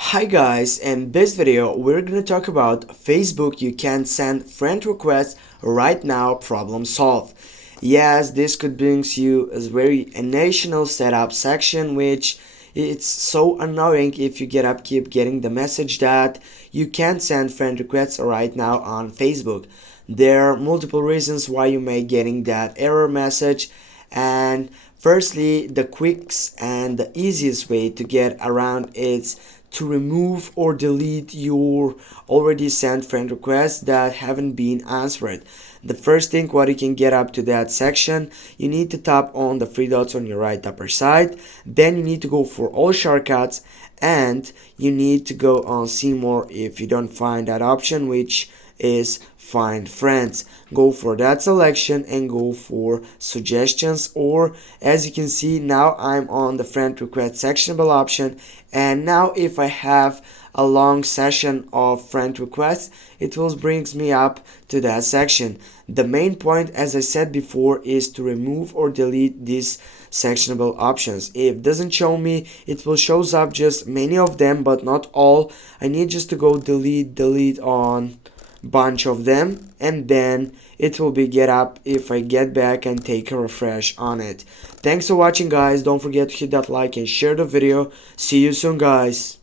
Hi guys, in this video we're gonna talk about Facebook you can send friend requests right now problem solved. Yes, this could brings you a very national setup section which it's so annoying if you keep getting the message that you can't send friend requests right now on Facebook. There are multiple reasons why you may getting that error message, and firstly the quickest and the easiest way to get around is to remove or delete your already sent friend requests that haven't been answered. The first thing what you can get up to that section, you need to tap on the three dots on your right upper side. Then you need to go for all shortcuts, and you need to go on see more if you don't find that option, which is find friends. Go for that selection and go for suggestions, or as you can see now I'm on the friend request sectionable option, and now if I have a long session of friend requests, it will brings me up to that section. The main point, as I said before, is to remove or delete these sectionable options. If it doesn't show me, it will shows up just many of them but not all. I need just to go delete on bunch of them, and then it will be get up if I get back and take a refresh on it. Thanks for watching guys, don't forget to hit that like and share the video. See you soon guys.